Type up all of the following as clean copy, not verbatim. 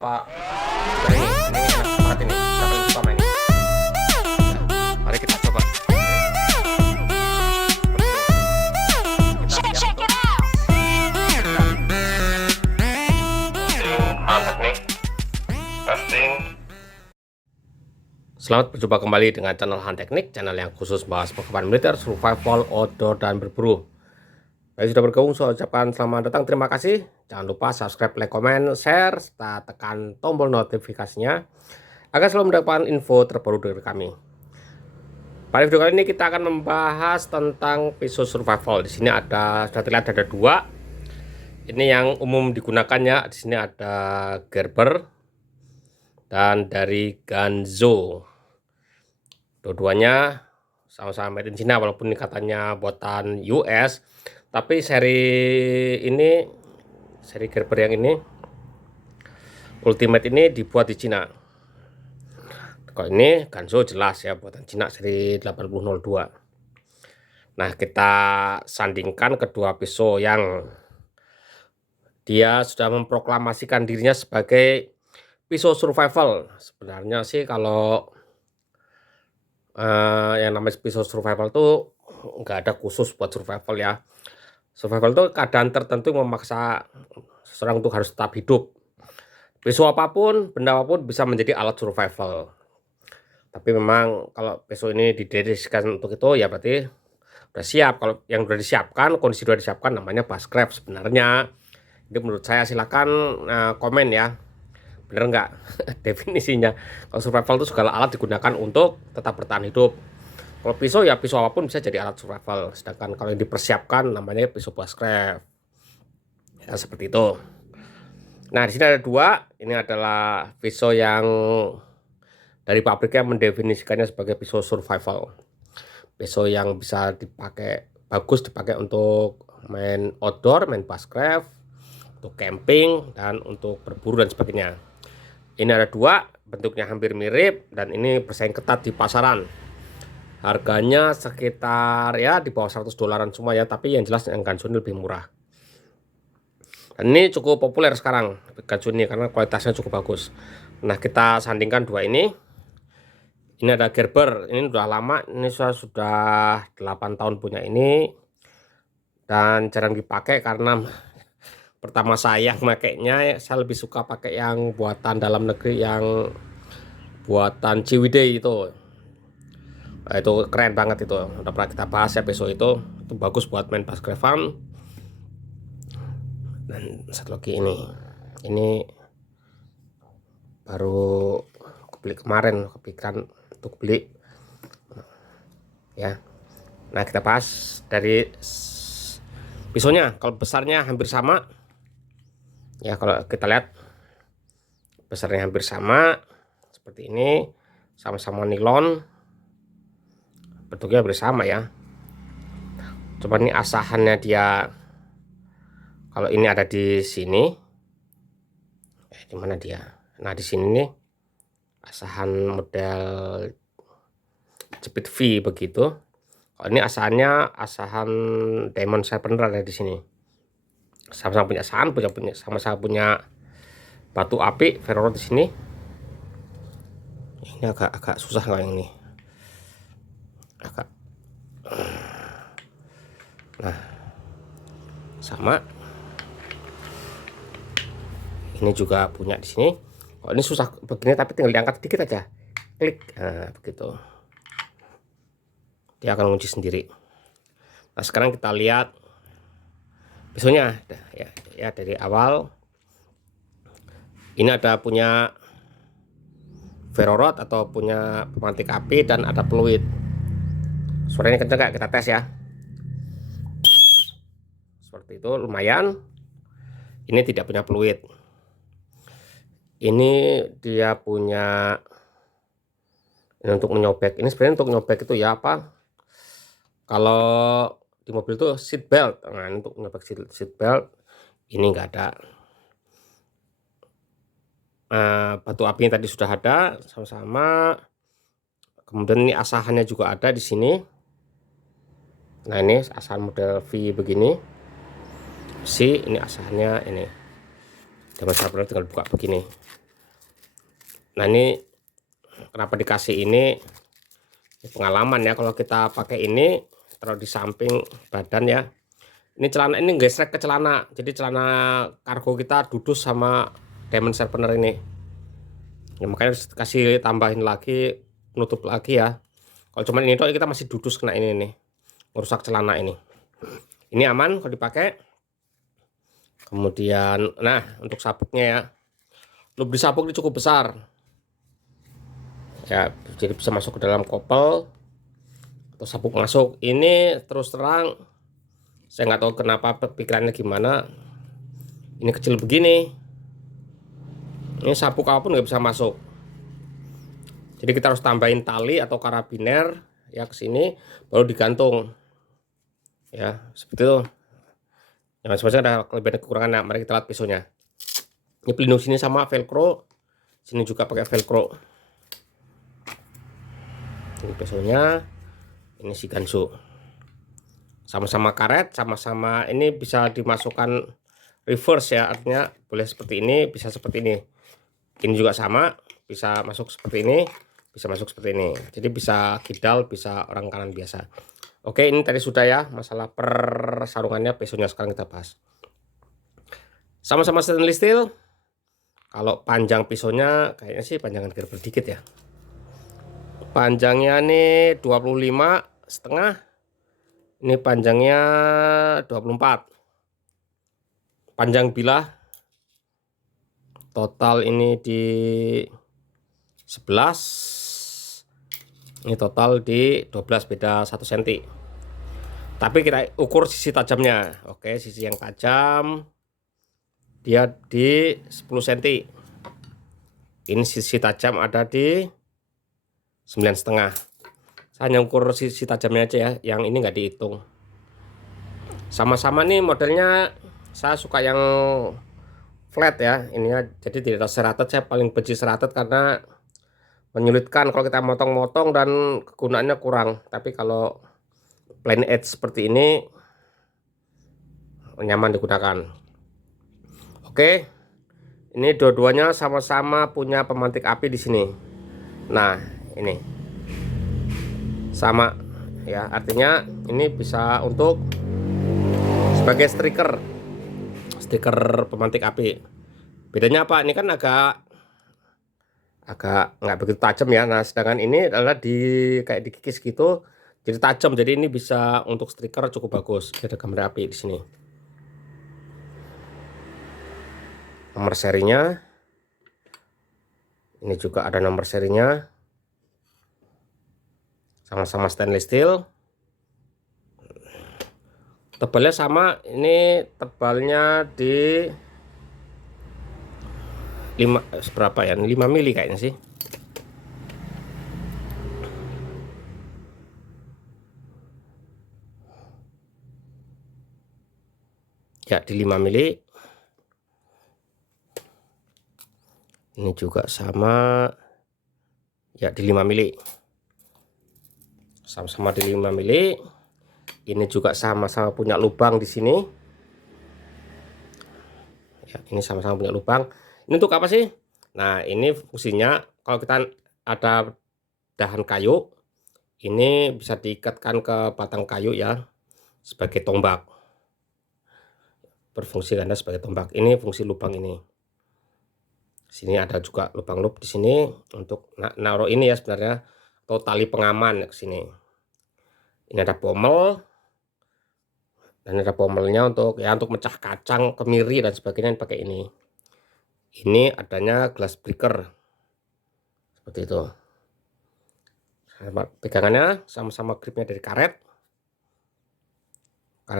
Pak. Nah, ini enak banget ini, saya paling suka main ini. Mari kita coba. Kita siap untuk mantap nih. Testing. Selamat berjumpa kembali dengan channel Han Teknik, channel yang khusus bahas perkembangan militer, survival, outdoor, dan berburu. Bagi sudah bergabung, saya ucapkan selamat datang, terima kasih. Jangan lupa subscribe, like, comment, share, serta tekan tombol notifikasinya agar selalu mendapatkan info terbaru dari kami. Pada video kali ini kita akan membahas tentang pisau survival. Di sini sudah terlihat ada dua. Ini yang umum digunakannya. Di sini ada Gerber dan dari Ganzo. Dua-duanya sama-sama made in China, walaupun ini katanya buatan US. Tapi seri Gerber yang ini Ultimate ini dibuat di Cina. Kalau ini Ganzo jelas ya buatan Cina, seri 8002. Nah, kita sandingkan kedua pisau yang dia sudah memproklamasikan dirinya sebagai pisau survival. Sebenarnya sih kalau yang namanya pisau survival tuh nggak ada khusus buat survival ya. Survival itu keadaan tertentu memaksa seseorang untuk harus tetap hidup. Pisau apapun, benda apapun bisa menjadi alat survival. Tapi memang kalau pisau ini didedikasikan untuk itu ya berarti udah siap. Kalau yang sudah disiapkan, kondisi sudah disiapkan, namanya bushcraft sebenarnya. Ini menurut saya, silakan komen ya. Bener nggak definisinya? Kalau survival itu segala alat digunakan untuk tetap bertahan hidup. Kalau pisau ya pisau apapun bisa jadi alat survival. Sedangkan kalau yang dipersiapkan namanya pisau bushcraft. Ya seperti itu. Nah, di sini ada dua. Ini adalah pisau yang dari pabriknya mendefinisikannya sebagai pisau survival. Pisau yang bisa dipakai, bagus dipakai untuk main outdoor, main bushcraft, untuk camping, dan untuk berburu dan sebagainya. Ini ada dua, bentuknya hampir mirip, dan ini bersaing ketat di pasaran. Harganya sekitar ya di bawah $100 semua ya, tapi yang jelas yang Ganzo ini lebih murah. Dan ini cukup populer sekarang Ganzo ini karena kualitasnya cukup bagus. Nah, kita sandingkan dua ini. Ini ada Gerber, ini udah lama, ini saya sudah 8 tahun punya ini dan jarang dipakai karena pertama saya makainya, saya lebih suka pakai yang buatan dalam negeri, yang buatan Ciwidey itu. Nah, itu keren banget itu, udah pernah kita bahas ya pisau itu bagus buat main bushcraft. Dan satu lagi ini baru beli kemarin, kepikiran untuk beli ya. Nah, kita bahas dari pisaunya. Kalau besarnya hampir sama ya, kalau kita lihat besarnya hampir sama seperti ini, sama-sama nilon, bentuknya hampir sama ya. Coba ini asahannya dia, kalau ini ada di sini, di mana dia? Nah, di sini nih asahan model jepit V begitu. Kalau ini asahannya asahan Diamond Sharpener ada di sini. Sama-sama punya asahan, sama-sama punya batu api ferrorot di sini. Ini agak susah kalau yang ini. Nah, sama. Ini juga punya di sini. Kalau ini susah begini, tapi tinggal diangkat sedikit aja, klik, nah begitu, dia akan mengunci sendiri. Nah, sekarang kita lihat pisaunya ya dari awal. Ini ada punya ferrorot atau punya pemantik api dan ada peluit. Suaranya kenceng nggak? Kita tes ya. Seperti itu, lumayan. Ini tidak punya peluit. Ini dia punya ini untuk menyobek. Ini sebenarnya untuk menyobek itu ya apa? Kalau di mobil itu seat belt. Nah, untuk menyobek seat belt ini enggak ada. Batu api yang tadi sudah ada sama-sama. Kemudian ini asahannya juga ada di sini. Nah, ini asahan model V begini. Ini asahannya ini. Diamond Sharpener tinggal buka begini. Nah ini kenapa dikasih ini pengalaman ya, kalau kita pakai ini taruh di samping badan ya. Ini celana ini gesrek ke celana, jadi celana kargo kita dudus sama diamond sharpener ini. Ya, makanya harus kasih tambahin lagi, nutup lagi ya. Kalau cuma ini doang kita masih dudus kena ini nih, merusak celana ini. Ini aman kalau dipakai. Kemudian, nah untuk sabuknya ya, lub di sabuk ini cukup besar. Ya, jadi bisa masuk ke dalam kopel atau sabuk masuk. Ini terus terang, saya nggak tahu kenapa pikirannya gimana. Ini kecil begini. Ini sabuk apapun nggak bisa masuk. Jadi kita harus tambahin tali atau karabiner ya ke sini, baru digantung. Ya, seperti itu. Yang masing-masing ada kelebihan dan kekurangan. Nah, mari kita lihat pisaunya. Ini pelindung sini sama velcro, sini juga pakai velcro. Ini pisaunya, ini si gansu. Sama-sama karet, sama-sama ini bisa dimasukkan reverse ya, artinya boleh seperti ini, bisa seperti ini. Ini juga sama, bisa masuk seperti ini, bisa masuk seperti ini. Jadi bisa kidal, bisa orang kanan biasa. Oke, ini tadi sudah ya masalah persarungannya. Pisaunya sekarang kita bahas. Sama-sama stainless steel. Kalau panjang pisaunya kayaknya sih panjangan gerber dikit ya. Panjangnya nih 25,5. Ini panjangnya 24. Panjang bilah total ini di 11. Ini total di 12, beda 1 cm. Tapi kita ukur sisi tajamnya. Oke, sisi yang tajam dia di 10 cm. Ini sisi tajam ada di 9,5. Saya hanya ukur sisi tajamnya aja ya, yang ini nggak dihitung. Sama-sama nih modelnya, saya suka yang flat ya ini ya, jadi tidak ada seratet. Saya paling benci seratet karena menyulitkan kalau kita motong-motong dan kegunaannya kurang. Tapi kalau plain edge seperti ini nyaman digunakan. Oke, ini dua-duanya sama-sama punya pemantik api di sini. Nah ini sama ya, artinya ini bisa untuk sebagai stiker pemantik api. Bedanya apa? Ini kan agak nggak begitu tajam ya. Nah sedangkan ini adalah kayak dikikis gitu, jadi tajam. Jadi ini bisa untuk stiker cukup bagus. Ada gambar api di sini, nomor serinya. Ini juga ada nomor serinya, sama-sama stainless steel. Tebalnya sama, ini tebalnya di 5 berapa ya, 5 mili kayaknya sih. Ya di 5 mili. Ini juga sama ya di 5 mili, sama-sama di 5 mili. Ini juga sama-sama punya lubang di sini ya, ini sama-sama punya lubang. Ini untuk apa sih? Nah ini fungsinya kalau kita ada dahan kayu, ini bisa diikatkan ke batang kayu ya, sebagai tombak, berfungsi karena sebagai tombak. Ini fungsi lubang ini. Sini ada juga lubang di sini untuk naruh ini ya sebenarnya, atau tali pengaman ke sini. Ini ada pommel, dan ada pommelnya untuk ya untuk mecah kacang, kemiri dan sebagainya pakai ini. Ini adanya glass breaker seperti itu. Pegangannya sama-sama gripnya dari karet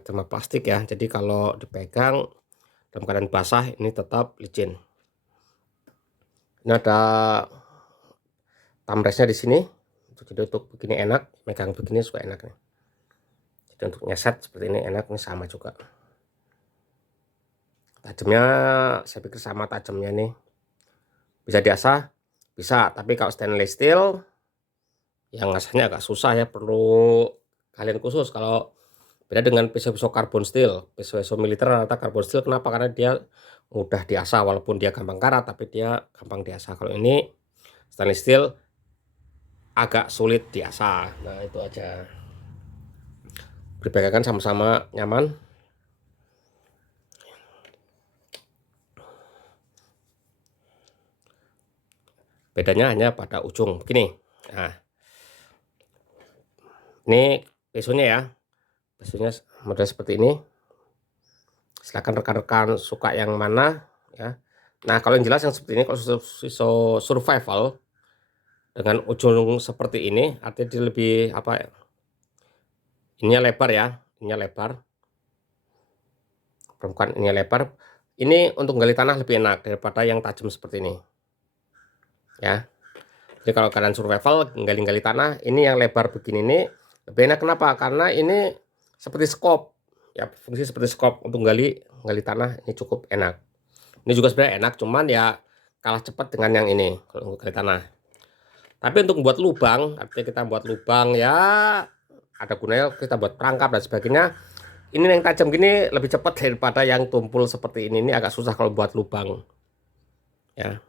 sama plastik ya. Jadi kalau dipegang dalam keadaan basah ini tetap licin. Ini ada tamresnya di sini. Jadi untuk begini enak, megang begini suka enak nih. Jadi untuk nyeset seperti ini enak, ini sama juga. Tajamnya saya pikir sama tajamnya nih. Bisa diasah, bisa. Tapi kalau stainless steel yang ngasahnya agak susah ya, perlu kalian khusus. Kalau beda dengan pisau-pisau karbon steel, pisau-pisau militer rata karbon steel. Kenapa? Karena dia mudah diasah, walaupun dia gampang karat tapi dia gampang diasah. Kalau ini Stainless steel agak sulit diasah. Nah, itu aja. Dipegang sama-sama nyaman. Bedanya hanya pada ujung begini. Nah, ini pesonya ya. Pesonya model seperti ini. Silakan rekan-rekan suka yang mana ya. Nah, kalau yang jelas yang seperti ini, kalau pisau survival dengan ujung seperti ini, artinya dia lebih apa ya? Ininya lebar ya, ininya lebar. Bukan ininya lebar. Ini untuk gali tanah lebih enak daripada yang tajam seperti ini. Ya. Jadi kalau kalian survival gali-gali tanah, ini yang lebar begini ini lebih enak. Kenapa? Karena ini seperti skop. Ya, fungsi seperti skop untuk gali tanah ini cukup enak. Ini juga sebenarnya enak, cuman ya kalah cepat dengan yang ini kalau untuk gali tanah. Tapi untuk buat lubang, artinya kita buat lubang ya ada gunanya, kita buat perangkap dan sebagainya. Ini yang tajam gini lebih cepat daripada yang tumpul seperti ini. Ini agak susah kalau buat lubang. Ya.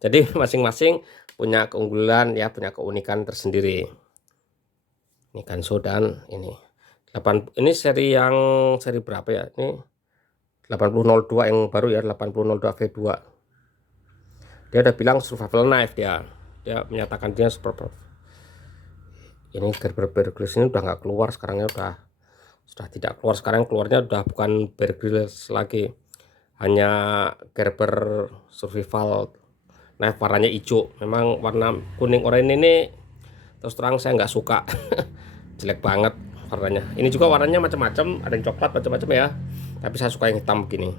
Jadi masing-masing punya keunggulan ya, punya keunikan tersendiri. Ini Ganso dan ini 8, ini seri berapa ya? Ini 8002 yang baru ya, 8002 V2. Dia udah bilang survival knife dia. Dia menyatakan dia seperti ini. Bear Grylls ini udah nggak keluar sekarang ya, sudah tidak keluar. Sekarang keluarnya udah bukan Bear Grylls lagi, hanya Gerber survival knife warnanya hijau. Memang warna kuning oranye ini terus terang saya nggak suka. Jelek banget warnanya. Ini juga warnanya macam-macam, ada yang coklat macam-macam ya, tapi saya suka yang hitam begini.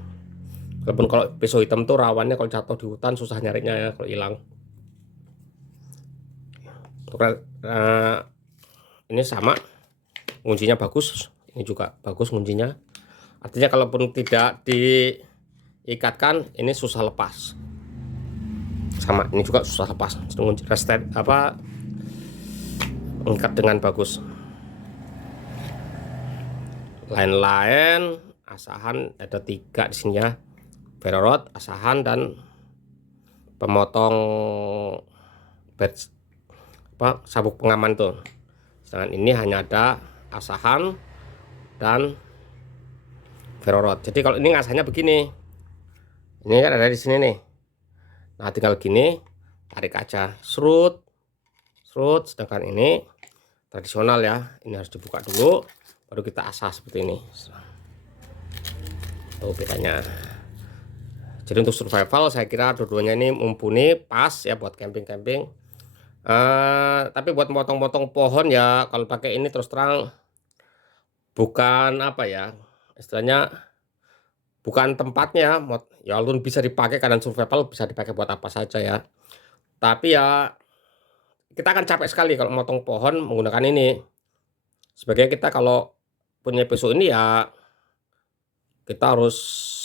Walaupun kalau pisau hitam tuh rawannya kalau jatuh di hutan susah nyarinya ya kalau hilang. Ini sama, kuncinya bagus, ini juga bagus kuncinya. Artinya kalaupun tidak diikatkan ini susah lepas. Sama, ini juga susah lepas. Restet apa, mengikat dengan bagus. Lain-lain asahan ada 3 di sini ya. Ferro rod, asahan, dan pemotong sabuk pengaman tuh. Sedangkan ini hanya ada asahan dan ferro rod. Jadi kalau ini ngasahnya begini, ini kan ada di sini nih. Nah, tinggal gini, tarik aja, serut, serut. Sedangkan ini tradisional ya, ini harus dibuka dulu, baru kita asah seperti ini. Tuh bedanya. Jadi untuk survival saya kira dua-duanya ini mumpuni, pas ya buat camping-camping. Tapi buat motong-motong pohon ya kalau pakai ini terus terang bukan apa ya, istilahnya bukan tempatnya. Ya walaupun bisa dipakai kadang survival, bisa dipakai buat apa saja ya. Tapi ya kita akan capek sekali kalau motong pohon menggunakan ini. Sebagai kita kalau punya pisau ini ya kita harus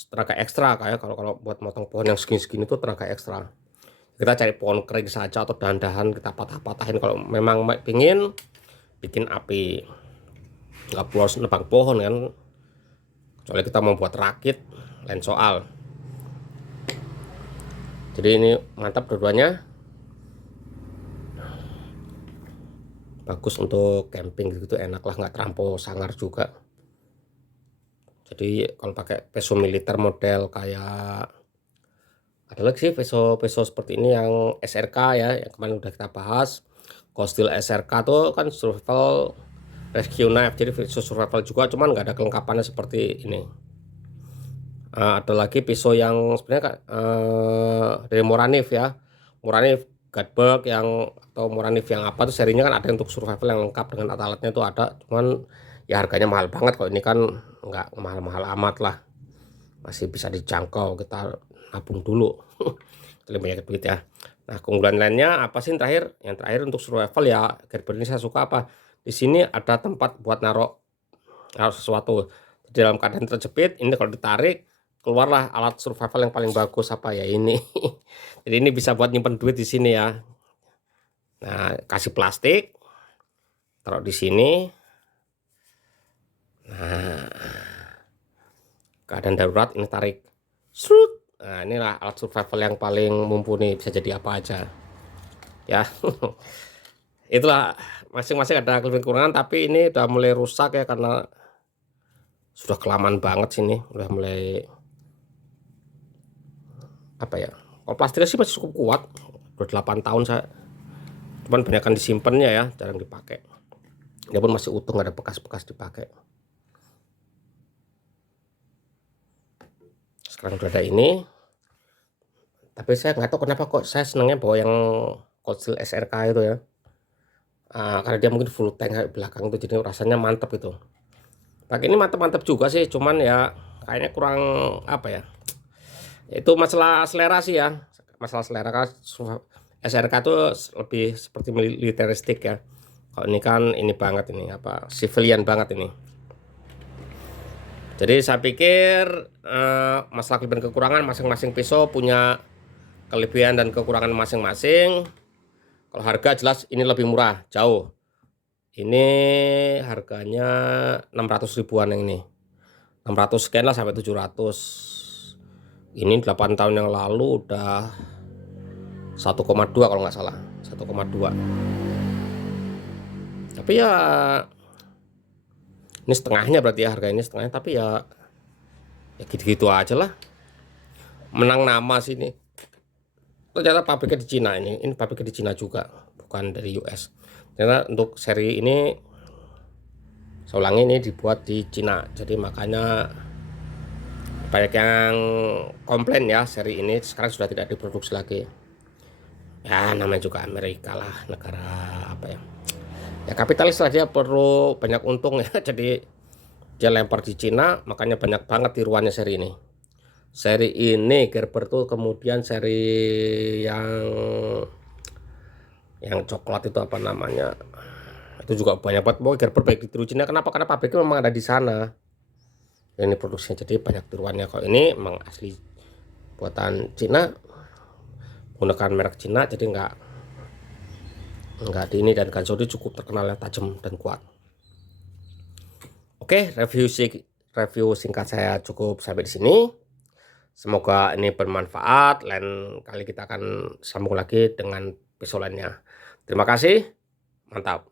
tenaga ekstra, kayak kalau buat motong pohon yang segini-segini itu tenaga ekstra. Kita cari pohon kering saja atau dahan-dahan kita patah-patahin kalau memang pingin bikin api. Nggak perlu harus nebang pohon kan, kecuali kita mau buat rakit, lain soal. Jadi ini mantap dua-duanya, bagus untuk camping gitu, enak lah, nggak terlampau sangar juga. Jadi kalau pakai pisau militer model kayak ada lagi sih pisau seperti ini yang SRK ya, yang kemarin udah kita bahas. Kalau steel SRK tuh kan survival rescue knife, jadi pisau survival juga, cuman nggak ada kelengkapannya seperti ini. Ada lagi pisau yang sebenarnya dari Moranif ya, Moranif Gatberg yang, atau Moranif yang apa tuh serinya kan ada untuk survival yang lengkap dengan alat-alatnya tuh ada, cuman ya harganya mahal banget. Kalau ini kan nggak mahal-mahal amat lah, masih bisa dijangkau, kita nabung dulu. Lebih banyak duit ya. Nah, keunggulan lainnya apa sih terakhir? Yang terakhir untuk survival ya, Gerber ini saya suka apa? Di sini ada tempat buat naruh sesuatu. Di dalam keadaan terjepit, ini kalau ditarik keluarlah alat survival yang paling bagus apa ya ini. Jadi ini bisa buat nyimpen duit di sini ya. Nah, kasih plastik, taruh di sini. Nah, keadaan darurat ini tarik, serut. Nah, inilah alat survival yang paling mumpuni, bisa jadi apa aja. ya. Itulah, masing-masing ada kelebihan kekurangan, tapi ini udah mulai rusak ya karena sudah kelamaan banget sini, udah mulai apa ya. Kalau plastiknya sih masih cukup kuat, udah 8 tahun saya. Cuman banyakkan disimpannya ya, jarang dipakai. Dia pun masih utuh, nggak ada bekas-bekas dipakai. Sekarang udah ada ini, tapi saya nggak tahu kenapa kok saya senangnya bawa yang Kozel SRK itu ya. Karena dia mungkin full tank kayak belakang itu, jadi rasanya mantep gitu. Pakai ini mantep-mantep juga sih, cuman ya kayaknya kurang apa ya. Itu masalah selera sih ya, masalah selera. Kan SRK tuh lebih seperti militeristik ya. Kalau ini kan ini banget, ini apa, civilian banget ini. Jadi saya pikir masalah kelebihan kekurangan masing-masing pisau punya kelebihan dan kekurangan masing-masing. Kalau harga jelas ini lebih murah jauh. Ini harganya 600 ribuan yang ini. 600 sekian lah sampai 700. Ini 8 tahun yang lalu udah 1,2 kalau nggak salah, 1,2. Tapi ya ini setengahnya, berarti ya harga ini setengahnya, tapi ya gitu-gitu aja lah. Menang nama sini. Ternyata pabriknya di Cina ini pabriknya di Cina juga, bukan dari US. Ternyata untuk seri ini, saya ulangi, ini dibuat di Cina, jadi makanya banyak yang komplain ya, seri ini sekarang sudah tidak diproduksi lagi. Ya namanya juga Amerika lah, negara apa ya, ya kapitalis lah, dia perlu banyak untung ya. Jadi dia lempar di Cina, makanya banyak banget tiruannya seri ini. Seri ini Gerber tuh, kemudian seri yang coklat itu apa namanya, itu juga banyak banget. Mau Gerber baik ditiru Cina, kenapa? Karena pabriknya memang ada di sana, ini produksinya, jadi banyak tiruannya. Kalau ini memang asli buatan Cina, menggunakan merek Cina, jadi nggak di ini, dan Ganzhou cukup terkenal tajam dan kuat. Oke, review singkat saya cukup sampai di sini. Semoga ini bermanfaat. Lain kali kita akan sambung lagi dengan pisau lainnya. Terima kasih, mantap.